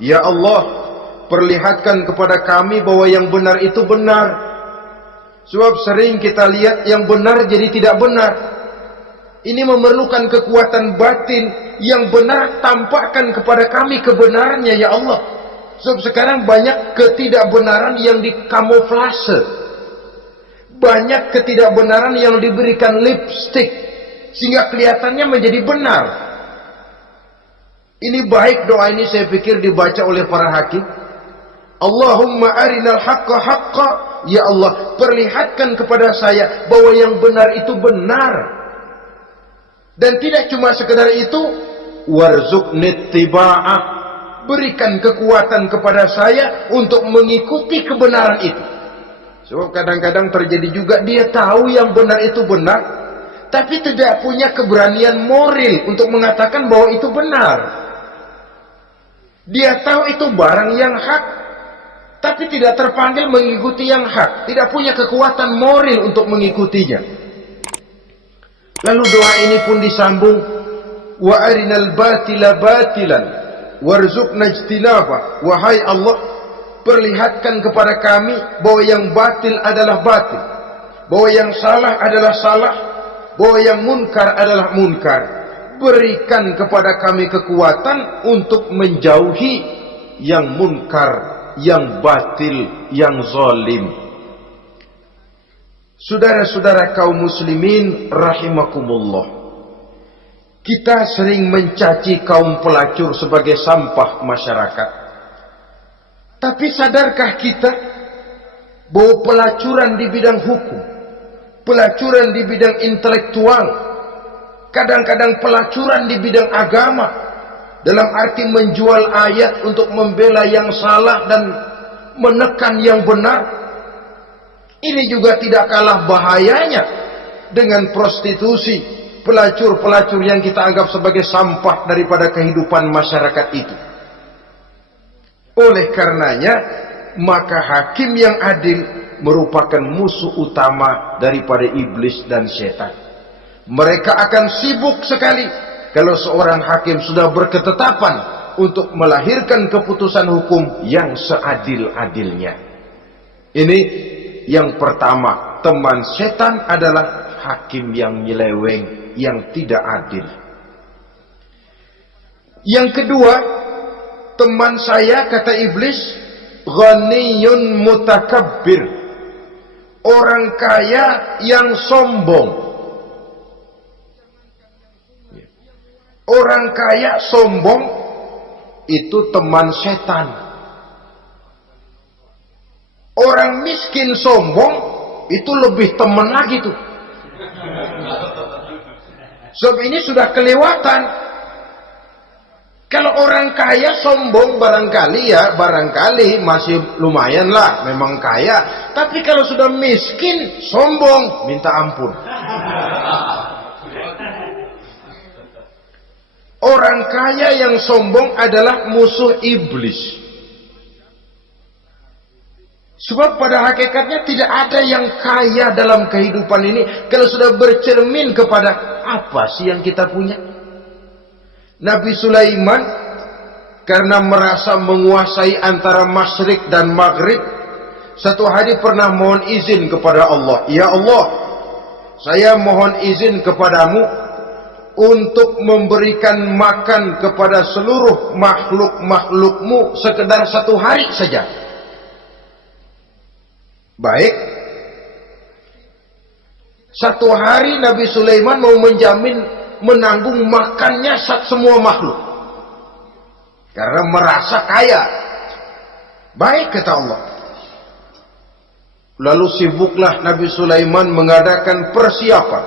Ya Allah, perlihatkan kepada kami bahwa yang benar itu benar. Sebab sering kita lihat yang benar jadi tidak benar. Ini memerlukan kekuatan batin. Yang benar tampakkan kepada kami kebenarannya ya Allah. Sebab sekarang banyak ketidakbenaran yang dikamuflase. Banyak ketidakbenaran yang diberikan lipstick sehingga kelihatannya menjadi benar. Ini baik doa ini saya pikir dibaca oleh para hakim. Allahumma arinal haqqa haqqa. Ya Allah, perlihatkan kepada saya bahwa yang benar itu benar. Dan tidak cuma sekedar itu, warzuqni ittiba'ah. Berikan kekuatan kepada saya untuk mengikuti kebenaran itu. Sebab kadang-kadang terjadi juga dia tahu yang benar itu benar, tapi tidak punya keberanian moral untuk mengatakan bahwa itu benar. Dia tahu itu barang yang hak, tapi tidak terpanggil mengikuti yang hak, tidak punya kekuatan moral untuk mengikutinya. Lalu doa ini pun disambung, wa arinal batila batilan warzuqna ijtinaba. Wahai Allah, perlihatkan kepada kami bahwa yang batil adalah batil, bahwa yang salah adalah salah, bahwa yang munkar adalah munkar. Berikan kepada kami kekuatan untuk menjauhi yang munkar, yang batil, yang zalim. Saudara-saudara kaum muslimin rahimakumullah, kita sering mencaci kaum pelacur sebagai sampah masyarakat. Tapi sadarkah kita bahwa pelacuran di bidang hukum, pelacuran di bidang intelektual, kadang-kadang pelacuran di bidang agama, dalam arti menjual ayat untuk membela yang salah dan menekan yang benar, ini juga tidak kalah bahayanya dengan prostitusi, pelacur-pelacur yang kita anggap sebagai sampah daripada kehidupan masyarakat itu. Oleh karenanya, maka hakim yang adil merupakan musuh utama daripada iblis dan setan. Mereka akan sibuk sekali kalau seorang hakim sudah berketetapan untuk melahirkan keputusan hukum yang seadil-adilnya. Ini yang pertama, teman setan adalah hakim yang nyeleweng, yang tidak adil. Yang kedua, teman saya, kata iblis, ghaniyun mutakabbir, orang kaya yang sombong. Orang kaya sombong itu teman setan. Orang miskin sombong itu lebih teman lagi tuh. Sebab ini sudah kelewatan. Kalau orang kaya sombong barangkali masih lumayan lah, memang kaya. Tapi kalau sudah miskin sombong, minta ampun. Orang kaya yang sombong adalah musuh iblis. Sebab pada hakikatnya tidak ada yang kaya dalam kehidupan ini kalau sudah bercermin kepada apa sih yang kita punya. Nabi Sulaiman karena merasa menguasai antara masyrik dan maghrib, satu hari pernah mohon izin kepada Allah. Ya Allah, saya mohon izin kepadamu untuk memberikan makan kepada seluruh makhluk-makhlukmu sekedar satu hari saja. Baik. Satu hari Nabi Sulaiman mau menjamin menanggung makannya semua makhluk. Karena merasa kaya. Baik, kata Allah. Lalu sibuklah Nabi Sulaiman mengadakan persiapan.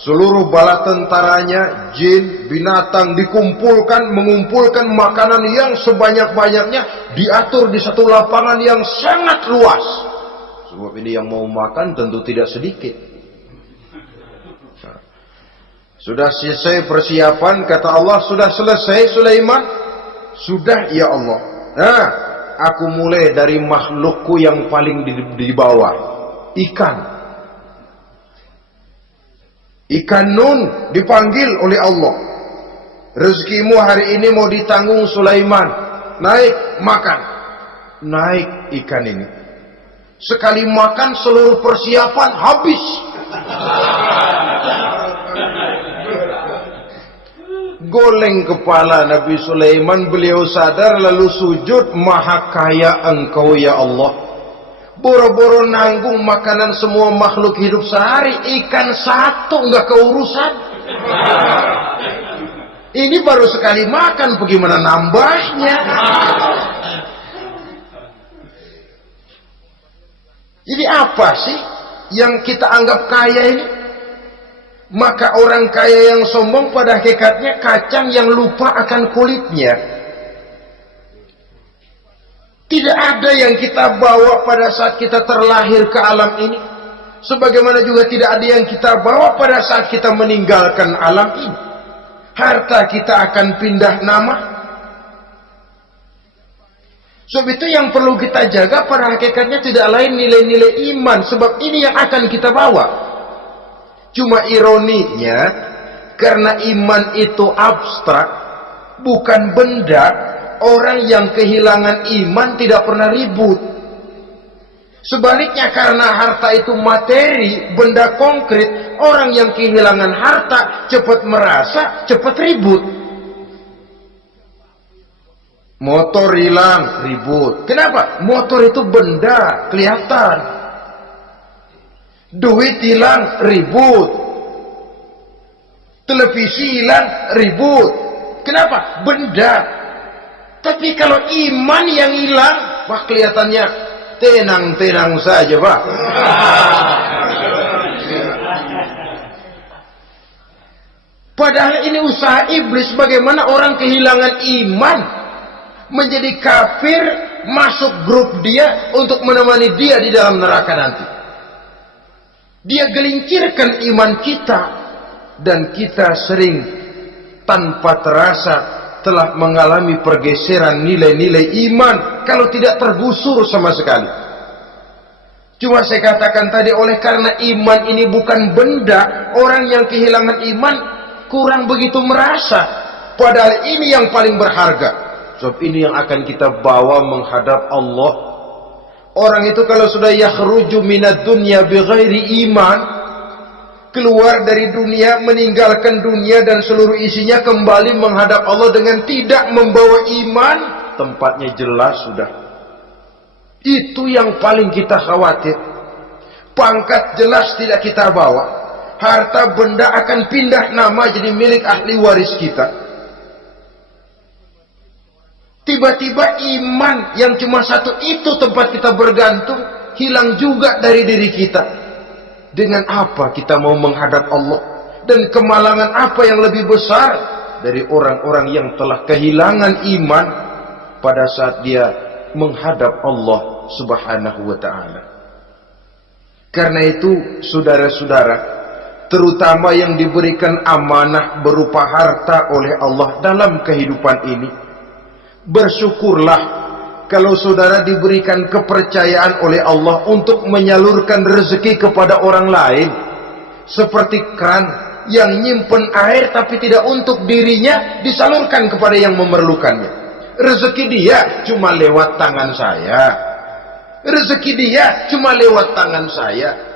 Seluruh bala tentaranya, jin, binatang dikumpulkan, mengumpulkan makanan yang sebanyak-banyaknya, diatur di satu lapangan yang sangat luas. Sebab ini yang mau makan tentu tidak sedikit. Nah, sudah selesai persiapan, kata Allah, sudah selesai Sulaiman? Sudah, ya Allah. Nah, aku mulai dari makhlukku yang paling di bawah, ikan. Ikan Nun dipanggil oleh Allah. Rezekimu hari ini mau ditanggung Sulaiman. naik, makan. Naik ikan ini. Sekali makan seluruh persiapan habis. Goleng kepala Nabi Sulaiman, beliau sadar lalu sujud, maha kaya engkau ya Allah. Boro-boro nanggung makanan semua makhluk hidup sehari, ikan satu nggak keurusan. Ini baru sekali makan, bagaimana nambahnya? Jadi apa sih yang kita anggap kaya ini? Maka orang kaya yang sombong pada hakikatnya kacang yang lupa akan kulitnya. Tidak ada yang kita bawa pada saat kita terlahir ke alam ini, sebagaimana juga tidak ada yang kita bawa pada saat kita meninggalkan alam ini. Harta kita akan pindah nama. Sebab itu yang perlu kita jaga pada hakikatnya tidak lain nilai-nilai iman, sebab ini yang akan kita bawa. Cuma ironinya, karena iman itu abstrak, bukan benda, orang yang kehilangan iman tidak pernah ribut. Sebaliknya, karena harta itu materi, benda konkret, orang yang kehilangan harta cepat merasa, cepat ribut. Motor hilang, ribut. Kenapa? Motor itu benda, kelihatan. Duit hilang, ribut. Televisi hilang, ribut. Kenapa? Benda. Tapi kalau iman yang hilang, wah kelihatannya tenang-tenang saja, Pak. Padahal ini usaha iblis, bagaimana orang kehilangan iman menjadi kafir, masuk grup dia untuk menemani dia di dalam neraka nanti. Dia gelincirkan iman kita, dan kita sering tanpa terasa telah mengalami pergeseran nilai-nilai iman, kalau tidak tergusur sama sekali. Cuma saya katakan tadi, oleh karena iman ini bukan benda, orang yang kehilangan iman kurang begitu merasa, padahal ini yang paling berharga. Sebab ini yang akan kita bawa menghadap Allah. Orang itu kalau sudah yakhruju minad dunya bighairi iman, keluar dari dunia, meninggalkan dunia dan seluruh isinya, kembali menghadap Allah dengan tidak membawa iman, tempatnya jelas sudah. Itu yang paling kita khawatir. Pangkat jelas tidak kita bawa, harta benda akan pindah nama jadi milik ahli waris kita. Tiba-tiba iman yang cuma satu itu tempat kita bergantung, hilang juga dari diri kita. Dengan apa kita mau menghadap Allah? Dan kemalangan apa yang lebih besar dari orang-orang yang telah kehilangan iman pada saat dia menghadap Allah Subhanahu wa ta'ala. Karena itu, saudara-saudara, terutama yang diberikan amanah berupa harta oleh Allah dalam kehidupan ini, bersyukurlah kalau saudara diberikan kepercayaan oleh Allah untuk menyalurkan rezeki kepada orang lain, seperti keran yang nyimpen air tapi tidak untuk dirinya, disalurkan kepada yang memerlukannya. Rezeki dia cuma lewat tangan saya, rezeki dia cuma lewat tangan saya.